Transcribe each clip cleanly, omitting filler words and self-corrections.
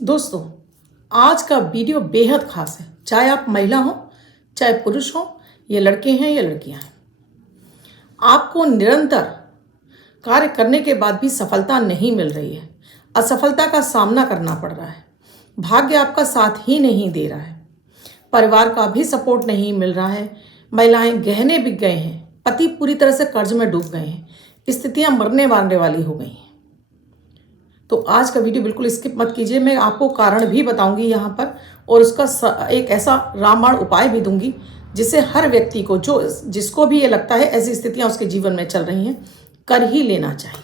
दोस्तों, आज का वीडियो बेहद खास है। चाहे आप महिला हो, चाहे पुरुष हो, या लड़के हैं या लड़कियां हैं, आपको निरंतर कार्य करने के बाद भी सफलता नहीं मिल रही है। असफलता का सामना करना पड़ रहा है। भाग्य आपका साथ ही नहीं दे रहा है। परिवार का भी सपोर्ट नहीं मिल रहा है। महिलाएं गहने बिक गए हैं। पति पूरी तरह से कर्ज में डूब गए हैं। स्थितियां मरने मारने वाली हो गई हैं। तो आज का वीडियो बिल्कुल स्किप मत कीजिए। मैं आपको कारण भी बताऊंगी यहाँ पर, और उसका एक ऐसा रामबाण उपाय भी दूंगी जिससे हर व्यक्ति को, जिसको भी ये लगता है ऐसी स्थितियां उसके जीवन में चल रही हैं, कर ही लेना चाहिए।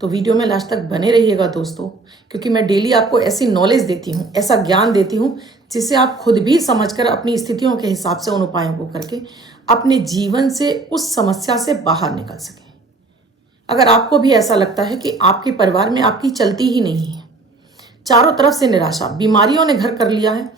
तो वीडियो में लास्ट तक बने रहिएगा दोस्तों, क्योंकि मैं डेली आपको ऐसी नॉलेज देती हूँ, ऐसा ज्ञान देती हूँ जिससे आप खुद भी समझकर अपनी स्थितियों के हिसाब से उन उपायों को करके अपने जीवन से, उस समस्या से बाहर निकल सकें। अगर आपको भी ऐसा लगता है कि आपके परिवार में आपकी चलती ही नहीं है, चारों तरफ से निराशा, बीमारियों ने घर कर लिया है,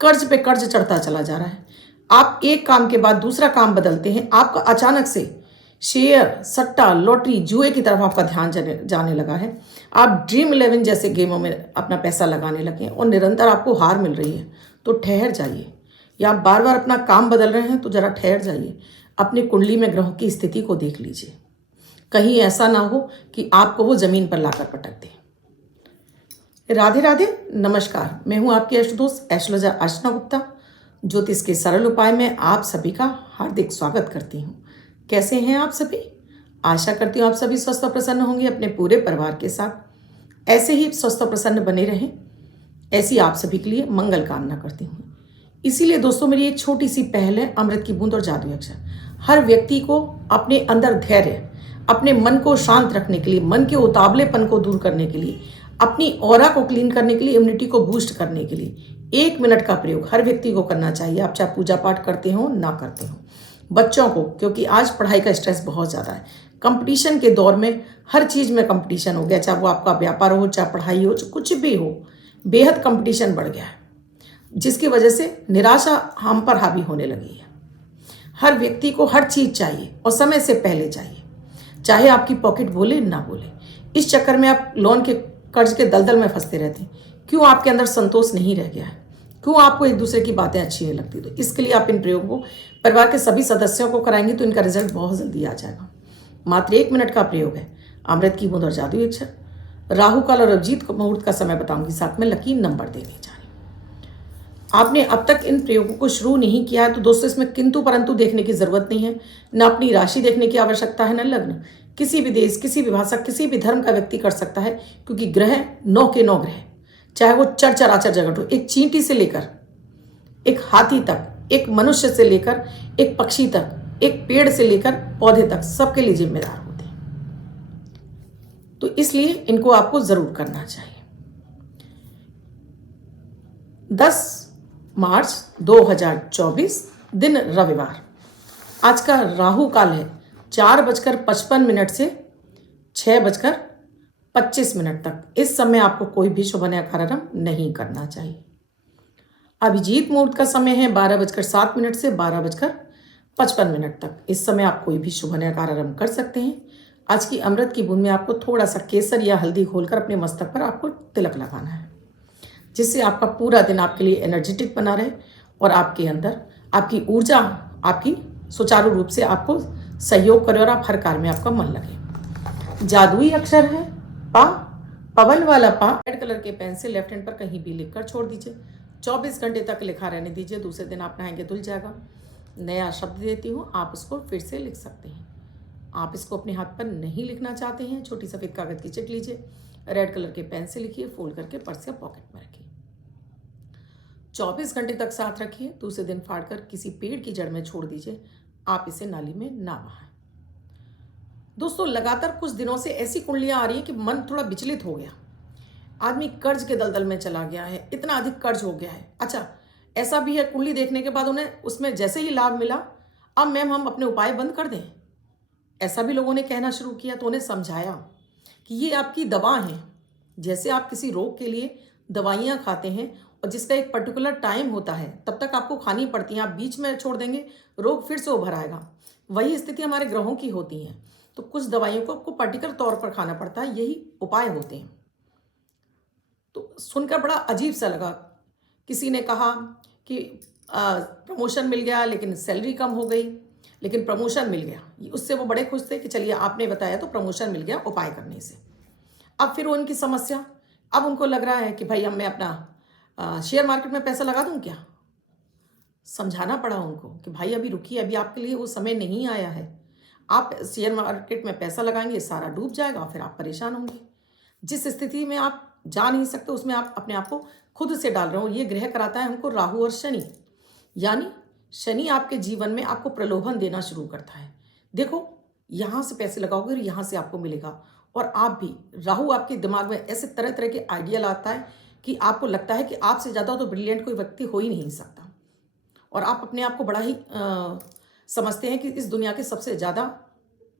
कर्ज पे कर्ज चढ़ता चला जा रहा है, आप एक काम के बाद दूसरा काम बदलते हैं, आपका अचानक से शेयर, सट्टा, लॉटरी, जुए की तरफ आपका ध्यान जाने लगा है, आप ड्रीम 11 जैसे गेमों में अपना पैसा लगाने लगे हैं और निरंतर आपको हार मिल रही है, तो ठहर जाइए। या आप बार बार अपना काम बदल रहे हैं तो जरा ठहर जाइए। अपनी कुंडली में ग्रहों की स्थिति को देख लीजिए। कहीं ऐसा ना हो कि आपको वो जमीन पर लाकर पटक दे। राधे राधे, नमस्कार। मैं हूं आपकी अष्ट दोस्त एस्ट्रोलॉजर अर्चना गुप्ता। ज्योतिष के सरल उपाय में आप सभी का हार्दिक स्वागत करती हूं। कैसे हैं आप सभी? आशा करती हूँ आप सभी स्वस्थ और प्रसन्न होंगे अपने पूरे परिवार के साथ। ऐसे ही स्वस्थ और प्रसन्न बने रहें, ऐसी आप सभी के लिए मंगल कामना करती हूँ। इसीलिए दोस्तों, मेरी एक छोटी सी पहल है, अमृत की बूंद और जादुई अक्षर। हर व्यक्ति को अपने अंदर धैर्य, अपने मन को शांत रखने के लिए, मन के उतावलेपन को दूर करने के लिए, अपनी ऑरा को क्लीन करने के लिए, इम्यूनिटी को बूस्ट करने के लिए 1 मिनट का प्रयोग हर व्यक्ति को करना चाहिए। आप चाहे पूजा पाठ करते हो ना करते हो। बच्चों को, क्योंकि आज पढ़ाई का स्ट्रेस बहुत ज़्यादा है, कंपटीशन के दौर में हर चीज़ में कंपटीशन हो गया, चाहे वो आपका व्यापार हो, चाहे पढ़ाई हो, चाहे कुछ भी हो, बेहद कंपटीशन बढ़ गया है, जिसकी वजह से निराशा हम पर हावी होने लगी है। हर व्यक्ति को हर चीज़ चाहिए और समय से पहले चाहिए, चाहे आपकी पॉकेट बोले ना बोले। इस चक्कर में आप लोन के कर्ज के दलदल में फंसते रहते हैं। क्यों आपके अंदर संतोष नहीं रह गया है? क्यों आपको एक दूसरे की बातें अच्छी नहीं लगती? तो इसके लिए आप इन प्रयोगों को परिवार के सभी सदस्यों को कराएंगे तो इनका रिजल्ट बहुत जल्दी आ जाएगा। मात्र 1 मिनट का प्रयोग है। अमृत की बूंद और जादुई अक्षर। राहु काल और अभिजीत मुहूर्त का समय बताऊंगी, साथ में लकी नंबर देने जा रही। आपने अब तक इन प्रयोगों को शुरू नहीं किया है तो दोस्तों, इसमें किंतु परंतु देखने की जरूरत नहीं है। न अपनी राशि देखने की आवश्यकता है, न लग्न। किसी भी देश, किसी भी भाषा, किसी भी धर्म का व्यक्ति कर सकता है, क्योंकि ग्रह 9 के 9 ग्रह, चाहे वो चराचर जगत हो, एक चींटी से लेकर एक हाथी तक, एक मनुष्य से लेकर एक पक्षी तक, एक पेड़ से लेकर पौधे तक, सबके लिए जिम्मेदार होते हैं। तो इसलिए इनको आपको जरूर करना चाहिए। 10 मार्च 2024, दिन रविवार। आज का राहु काल है 4:55 से 6:25 तक। इस समय आपको कोई भी शुभ कार्यक्रम नहीं करना चाहिए। अभिजीत मुहूर्त का समय है 12:07 से 12:55 तक। इस समय आप कोई भी शुभ कार्यक्रम कर सकते हैं। आज की अमृत की बूंद में आपको थोड़ा सा केसर या हल्दी घोलकर अपने मस्तक पर आपको तिलक लगाना है, जिससे आपका पूरा दिन आपके लिए एनर्जेटिक बना रहे और आपके अंदर आपकी ऊर्जा आपकी सुचारू रूप से आपको सहयोग करे और आप हर कार्य में आपका मन लगे। जादुई अक्षर है पा, पवन वाला पा। रेड कलर के पेन से लेफ्ट हैंड पर कहीं भी लिखकर छोड़ दीजिए। 24 घंटे तक लिखा रहने दीजिए। दूसरे दिन आप नहाएंगे धुल जाएगा। नया शब्द देती हूँ, आप उसको फिर से लिख सकते हैं। आप इसको अपने हाथ पर नहीं लिखना चाहते हैं, छोटी सफ़ेद कागज़ की चिट लीजिए, रेड कलर के पेन से लिखिए, फोल्ड करके पर्स या पॉकेट में रखिए। 24 घंटे तक साथ रखिए। दूसरे दिन फाड़कर किसी पेड़ की जड़ में छोड़ दीजिए। आप इसे नाली में ना बहाएं। दोस्तों, लगातार कुछ दिनों से ऐसी कुंडलियां आ रही हैं कि मन थोड़ा विचलित हो गया। आदमी कर्ज के दलदल में चला गया है, इतना अधिक कर्ज हो गया है। अच्छा, ऐसा भी है कुंडली देखने के बाद उन्हें उसमें जैसे ही लाभ मिला, अब मैम हम अपने उपाय बंद कर दें, ऐसा भी लोगों ने कहना शुरू किया। तो उन्हें समझाया कि ये आपकी दवा है। जैसे आप किसी रोग के लिए दवाइयाँ खाते हैं और जिसका एक पर्टिकुलर टाइम होता है, तब तक आपको खानी पड़ती है, आप बीच में छोड़ देंगे, रोग फिर से उभर आएगा। वही स्थिति हमारे ग्रहों की होती है। तो कुछ दवाइयों को आपको पर्टिकुलर तौर पर खाना पड़ता है, यही उपाय होते हैं। तो सुनकर बड़ा अजीब सा लगा। किसी ने कहा कि प्रमोशन मिल गया लेकिन सैलरी कम हो गई, लेकिन प्रमोशन मिल गया। उससे वो बड़े खुश थे कि चलिए आपने बताया तो प्रमोशन मिल गया उपाय करने से। अब फिर उनकी समस्या, अब उनको लग रहा है कि भाई अब मैं अपना शेयर मार्केट में पैसा लगा दूं क्या। समझाना पड़ा उनको कि भाई अभी रुकिए, अभी आपके लिए वो समय नहीं आया है। आप शेयर मार्केट में पैसा लगाएंगे सारा डूब जाएगा, फिर आप परेशान होंगे। जिस स्थिति में आप जा नहीं सकते उसमें आप अपने आप को खुद से डाल रहे हो। ये ग्रह कराता है हमको राहु और शनि, यानी शनि आपके जीवन में आपको प्रलोभन देना शुरू करता है। देखो यहाँ से पैसे लगाओगे और यहाँ से आपको मिलेगा। और आप भी, राहु आपके दिमाग में ऐसे तरह तरह के आइडिया लाता है कि आपको लगता है कि आपसे ज़्यादा तो ब्रिलियंट कोई व्यक्ति हो ही नहीं सकता। और आप अपने आप को बड़ा ही समझते हैं कि इस दुनिया के सबसे ज़्यादा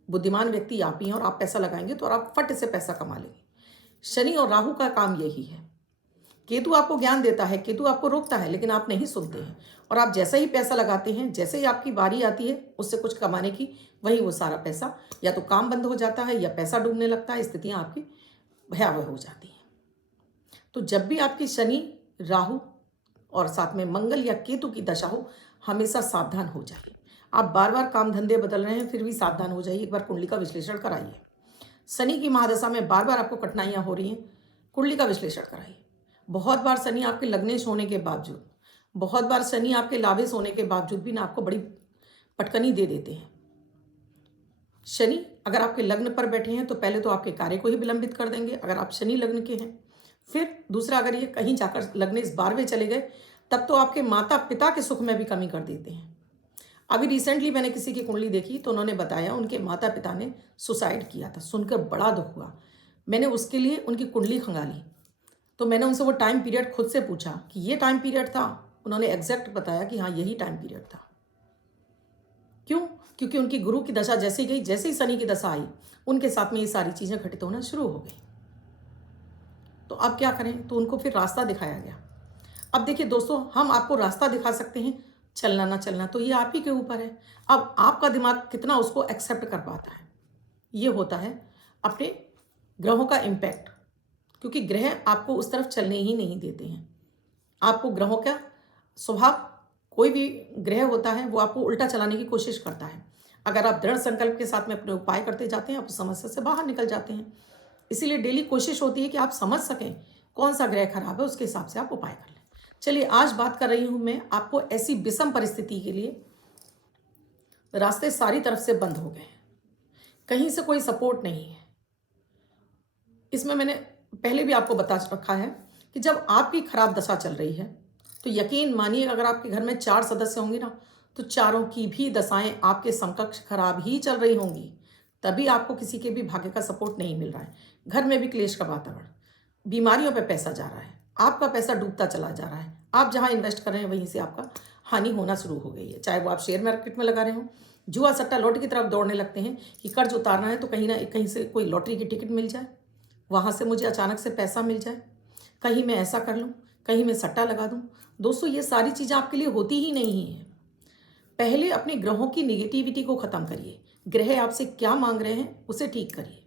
बुद्धिमान व्यक्ति आप ही हैं, और आप पैसा लगाएंगे तो आप फट से पैसा कमा लेंगे। शनि और राहु का काम यही है। केतु आपको ज्ञान देता है, केतु आपको रोकता है, लेकिन आप नहीं सुनते हैं। और आप जैसे ही पैसा लगाते हैं, जैसे ही आपकी बारी आती है उससे कुछ कमाने की, वहीं वो सारा पैसा या तो काम बंद हो जाता है या पैसा डूबने लगता है। स्थितियाँ आपकी भयावह हो जाती हैं। तो जब भी आपकी शनि, राहु और साथ में मंगल या केतु की दशा हो, हमेशा सावधान हो जाइए। आप बार बार काम धंधे बदल रहे हैं फिर भी सावधान हो जाइए, एक बार कुंडली का विश्लेषण कराइए। शनि की महादशा में बार बार आपको कठिनाइयाँ हो रही हैं, कुंडली का विश्लेषण कराइए। बहुत बार शनि आपके लग्नेश होने के बावजूद, बहुत बार शनि आपके लाभेश होने के बावजूद भी ना आपको बड़ी पटकनी दे देते हैं। शनि अगर आपके लग्न पर बैठे हैं तो पहले तो आपके कार्य को ही विलंबित कर देंगे, अगर आप शनि लग्न के हैं। फिर दूसरा, अगर ये कहीं जाकर लग्नेश 12वें चले गए तब तो आपके माता पिता के सुख में भी कमी कर देते हैं। अभी रिसेंटली मैंने किसी की कुंडली देखी तो उन्होंने बताया उनके माता पिता ने सुसाइड किया था। सुनकर बड़ा दुख हुआ। मैंने उसके लिए उनकी कुंडली खंगाली तो मैंने उनसे वो टाइम पीरियड खुद से पूछा कि ये टाइम पीरियड था। उन्होंने एग्जैक्ट बताया कि हाँ यही टाइम पीरियड था। क्यों? क्योंकि उनकी गुरु की दशा जैसे गई, जैसे ही शनि की दशा आई, उनके साथ में ये सारी चीज़ें घटित होना शुरू हो गई। तो अब क्या करें? तो उनको फिर रास्ता दिखाया गया। अब देखिए दोस्तों, हम आपको रास्ता दिखा सकते हैं, चलना ना चलना तो ये आप ही के ऊपर है। अब आपका दिमाग कितना उसको एक्सेप्ट कर पाता है। ये होता है अपने ग्रहों का इम्पैक्ट, क्योंकि ग्रह आपको उस तरफ चलने ही नहीं देते हैं। आपको ग्रहों का स्वभाव, कोई भी ग्रह होता है वो आपको उल्टा चलाने की कोशिश करता है। अगर आप दृढ़ संकल्प के साथ में अपने उपाय करते जाते हैं, आप उस समस्या से बाहर निकल जाते हैं। इसीलिए डेली कोशिश होती है कि आप समझ सकें कौन सा ग्रह खराब है, उसके हिसाब से आप उपाय कर लें। चलिए आज बात कर रही हूं मैं आपको ऐसी विषम परिस्थिति के लिए। रास्ते सारी तरफ से बंद हो गए हैं, कहीं से कोई सपोर्ट नहीं है। इसमें मैंने पहले भी आपको बता रखा है कि जब आपकी खराब दशा चल रही है तो यकीन मानिए, अगर आपके घर में 4 सदस्य होंगे ना तो चारों की भी दशाएं आपके समकक्ष खराब ही चल रही होंगी। तभी आपको किसी के भी भाग्य का सपोर्ट नहीं मिल रहा है। घर में भी क्लेश का वातावरण, बीमारियों पे पैसा जा रहा है, आपका पैसा डूबता चला जा रहा है। आप जहाँ इन्वेस्ट कर रहे हैं वहीं से आपका हानि होना शुरू हो गई है। चाहे वो आप शेयर मार्केट में लगा रहे हो, जुआ सट्टा लॉटरी की तरफ दौड़ने लगते हैं कि कर्ज उतारना है तो कहीं ना कहीं से कोई लॉटरी की टिकट मिल जाए, वहाँ से मुझे अचानक से पैसा मिल जाए, कहीं मैं ऐसा कर लूँ, कहीं मैं सट्टा लगा दूँ। दोस्तों ये सारी चीज़ें आपके लिए होती ही नहीं है। पहले अपने ग्रहों की निगेटिविटी को ख़त्म करिए। ग्रह आपसे क्या मांग रहे हैं उसे ठीक करिए।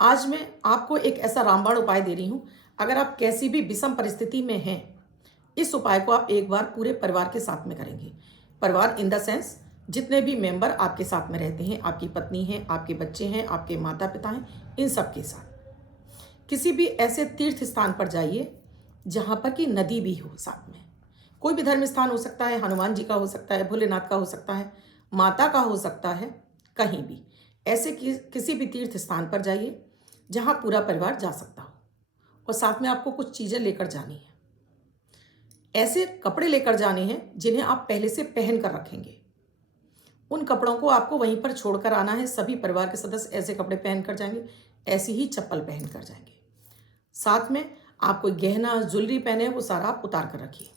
आज मैं आपको एक ऐसा रामबाण उपाय दे रही हूँ। अगर आप कैसी भी विषम परिस्थिति में हैं, इस उपाय को आप एक बार पूरे परिवार के साथ में करेंगे। परिवार इन द सेंस जितने भी मेंबर आपके साथ में रहते हैं, आपकी पत्नी है, आपके बच्चे हैं, आपके माता पिता हैं, इन सब के साथ किसी भी ऐसे तीर्थ स्थान पर जाइए जहाँ पर कि नदी भी हो साथ में। कोई भी धर्म स्थान हो सकता है, हनुमान जी का हो सकता है, भोलेनाथ का हो सकता है, माता का हो सकता है, कहीं भी ऐसे किसी भी तीर्थ स्थान पर जाइए जहाँ पूरा परिवार जा सकता हो। और साथ में आपको कुछ चीज़ें लेकर जानी है। ऐसे कपड़े लेकर जाने हैं जिन्हें आप पहले से पहन कर रखेंगे। उन कपड़ों को आपको वहीं पर छोड़कर आना है। सभी परिवार के सदस्य ऐसे कपड़े पहन कर जाएंगे, ऐसी ही चप्पल पहन कर जाएंगे। साथ में आप कोई गहना ज्वेलरी पहने वो सारा आप उतार कर रखिए।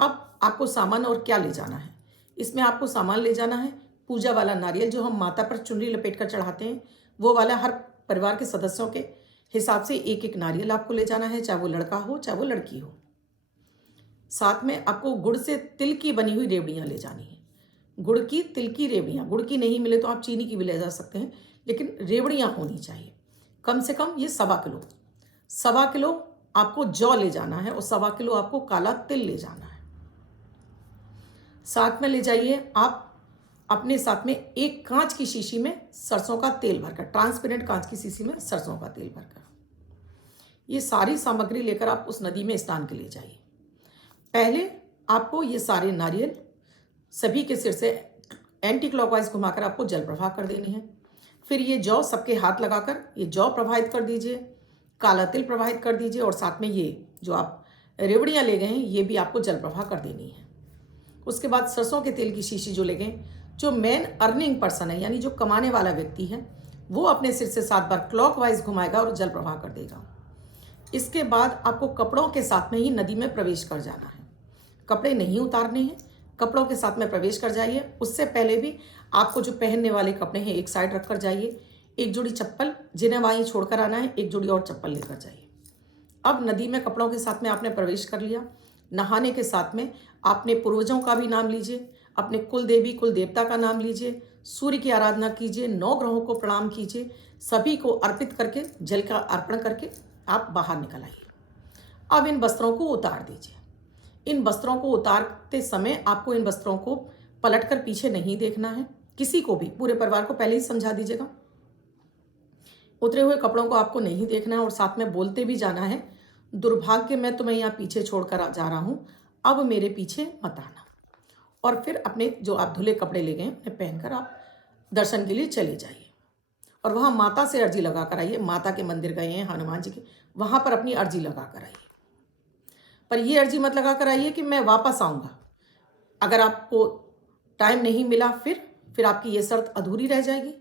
अब आपको सामान और क्या ले जाना है? इसमें आपको सामान ले जाना है पूजा वाला नारियल, जो हम माता पर चुनरी लपेट कर चढ़ाते हैं, वो वाला। हर परिवार के सदस्यों के हिसाब से एक एक नारियल आपको ले जाना है, चाहे वो लड़का हो चाहे वो लड़की हो। साथ में आपको गुड़ से तिल की बनी हुई रेवड़ियाँ ले जानी है। गुड़ की तिल की रेवड़ियाँ, गुड़ की नहीं मिले तो आप चीनी की भी ले जा सकते हैं, लेकिन रेवड़ियाँ होनी चाहिए। कम से कम ये 1.25 किलो आपको जौ ले जाना है और 1.25 किलो आपको काला तिल ले जाना है। साथ में ले जाइए आप अपने साथ में एक कांच की शीशी में सरसों का तेल भरकर, ट्रांसपेरेंट कांच की शीशी में सरसों का तेल भरकर। ये सारी सामग्री लेकर आप उस नदी में स्नान के लिए जाइए। पहले आपको ये सारे नारियल सभी के सिर से एंटी क्लॉकवाइज घुमाकर आपको जल प्रवाह कर देनी है। फिर ये जौ सबके हाथ लगाकर ये जौ प्रवाहित कर दीजिए, काला तिल प्रवाहित कर दीजिए और साथ में ये जो आप रेवड़ियाँ ले गए हैं ये भी आपको जल प्रवाह कर देनी है। उसके बाद सरसों के तेल की शीशी जो ले गए, जो मेन अर्निंग पर्सन है यानी जो कमाने वाला व्यक्ति है, वो अपने सिर से 7 बार क्लॉकवाइज घुमाएगा और जल प्रवाह कर देगा। इसके बाद आपको कपड़ों के साथ में ही नदी में प्रवेश कर जाना है। कपड़े नहीं उतारने हैं, कपड़ों के साथ में प्रवेश कर जाइए। उससे पहले भी आपको जो पहनने वाले कपड़े हैं एक साइड रख कर जाइए। एक जोड़ी चप्पल जिन्हें वहीं छोड़कर आना है, एक जोड़ी और चप्पल लेकर जाइए। अब नदी में कपड़ों के साथ में आपने प्रवेश कर लिया। नहाने के साथ में आपने पूर्वजों का भी नाम लीजिए, अपने कुल देवी कुल देवता का नाम लीजिए, सूर्य की आराधना कीजिए, 9 ग्रहों को प्रणाम कीजिए। सभी को अर्पित करके जल का अर्पण करके आप बाहर निकल आइए। अब इन वस्त्रों को उतार दीजिए। इन वस्त्रों को उतारते समय आपको इन वस्त्रों को पलटकर पीछे नहीं देखना है। किसी को भी, पूरे परिवार को पहले ही समझा दीजिएगा। उतरे हुए कपड़ों को आपको नहीं देखना है और साथ में बोलते भी जाना है, दुर्भाग्य मैं तुम्हें यहाँ पीछे छोड़कर जा रहा हूँ, अब मेरे पीछे मत आना। और फिर अपने जो आप धुले कपड़े ले गए उन्हें पहनकर आप दर्शन के लिए चले जाइए और वहाँ माता से अर्जी लगा कर आइए। माता के मंदिर गए हैं हनुमान जी के, वहाँ पर अपनी अर्जी लगा कर आइए। पर ये अर्जी मत लगा कर आइए कि मैं वापस आऊँगा। अगर आपको टाइम नहीं मिला फिर आपकी ये शर्त अधूरी रह जाएगी।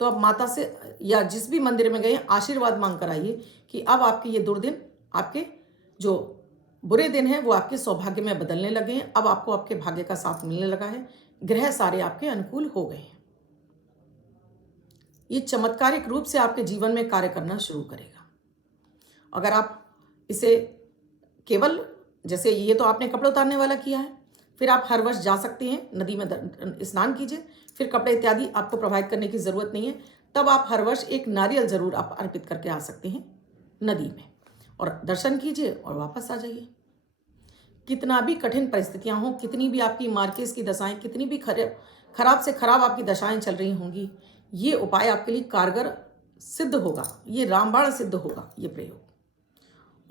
तो आप माता से या जिस भी मंदिर में गए आशीर्वाद मांग कर आइए कि अब आपके ये दुर्दिन, आपके जो बुरे दिन हैं वो आपके सौभाग्य में बदलने लगे हैं। अब आपको आपके भाग्य का साथ मिलने लगा है, ग्रह सारे आपके अनुकूल हो गए हैं। ये चमत्कारिक रूप से आपके जीवन में कार्य करना शुरू करेगा। अगर आप इसे केवल, जैसे ये तो आपने कपड़े उतारने वाला किया है, फिर आप हर वर्ष जा सकते हैं नदी में स्नान कीजिए। फिर कपड़े इत्यादि आपको प्रवाहित करने की ज़रूरत नहीं है। तब आप हर वर्ष एक नारियल ज़रूर आप अर्पित करके आ सकते हैं नदी में और दर्शन कीजिए और वापस आ जाइए। कितना भी कठिन परिस्थितियां हों, कितनी भी आपकी मार्केस की दशाएं, कितनी भी खराब से खराब आपकी दशाएं चल रही होंगी, ये उपाय आपके लिए कारगर सिद्ध होगा। ये रामबाण सिद्ध होगा ये प्रयोग।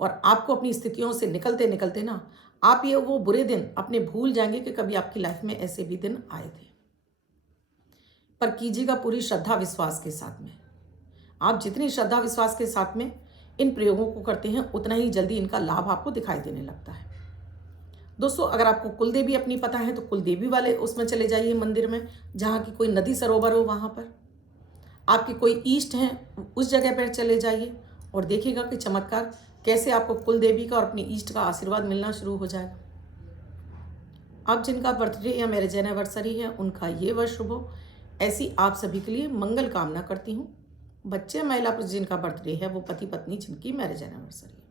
और आपको अपनी स्थितियों से निकलते निकलते ना आप ये वो बुरे दिन अपने भूल जाएंगे कि कभी आपकी लाइफ में ऐसे भी दिन आए थे। पर कीजिएगा पूरी श्रद्धा विश्वास के साथ में। आप जितनी श्रद्धा विश्वास के साथ में इन प्रयोगों को करते हैं उतना ही जल्दी इनका लाभ आपको दिखाई देने लगता है। दोस्तों, अगर आपको कुलदेवी अपनी पता है तो कुलदेवी वाले उसमें चले जाइए मंदिर में, जहाँ की कोई नदी सरोवर हो। वहाँ पर आपके कोई ईष्ट हैं उस जगह पर चले जाइए और देखिएगा कि चमत्कार कैसे आपको कुलदेवी का और अपनी ईष्ट का आशीर्वाद मिलना शुरू हो जाएगा। अब जिनका बर्थडे या मैरिज एनिवर्सरी है उनका ये वर्ष शुभ हो, ऐसी आप सभी के लिए मंगल कामना करती हूँ। बच्चे महिला पुरुष जिनका बर्थडे है, वो पति पत्नी जिनकी मैरिज एनिवर्सरी है,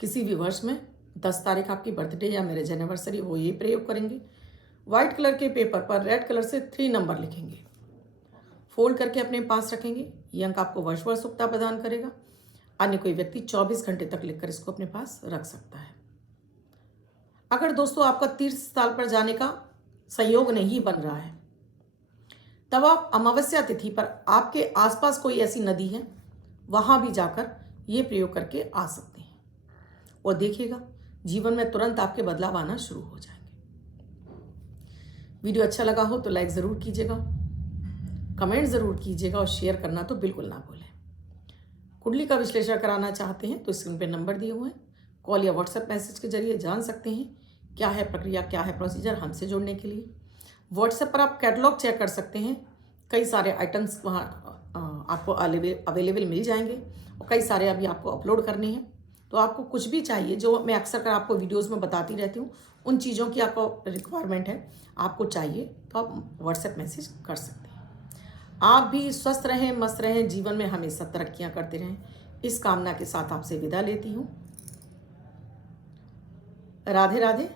किसी भी वर्ष में 10 तारीख आपकी बर्थडे या मैरिज एनिवर्सरी, वो ये प्रयोग करेंगे। व्हाइट कलर के पेपर पर रेड कलर से 3 नंबर लिखेंगे, फोल्ड करके अपने पास रखेंगे। ये अंक आपको वर्ष वर्ष सुखता प्रदान करेगा। अन्य कोई व्यक्ति 24 घंटे तक लिखकर इसको अपने पास रख सकता है। अगर दोस्तों आपका तीर्थ स्थल पर जाने का संयोग नहीं बन रहा है, तब आप अमावस्या तिथि पर आपके आसपास कोई ऐसी नदी है, वहां भी जाकर ये प्रयोग करके आ सकते हैं और देखिएगा जीवन में तुरंत आपके बदलाव आना शुरू हो जाएंगे। वीडियो अच्छा लगा हो तो लाइक ज़रूर कीजिएगा, कमेंट ज़रूर कीजिएगा और शेयर करना तो बिल्कुल ना भूलें। कुंडली का विश्लेषण कराना चाहते हैं तो स्क्रीन पे नंबर दिए हुए हैं, कॉल या व्हाट्सएप मैसेज के जरिए जान सकते हैं क्या है प्रक्रिया, क्या है प्रोसीजर हमसे जुड़ने के लिए। व्हाट्सएप पर आप कैटलॉग चेक कर सकते हैं, कई सारे आइटम्स वहाँ आपको अवेलेबल मिल जाएंगे और कई सारे अभी आपको अपलोड करने हैं। तो आपको कुछ भी चाहिए, जो मैं अक्सर कर आपको वीडियोज़ में बताती रहती हूँ, उन चीज़ों की आपको रिक्वायरमेंट है, आपको चाहिए तो आप व्हाट्सएप मैसेज कर सकते हैं। आप भी स्वस्थ रहें, मस्त रहें, जीवन में हमेशा तरक्कियां करते रहें, इस कामना के साथ आपसे विदा लेती हूँ। राधे राधे।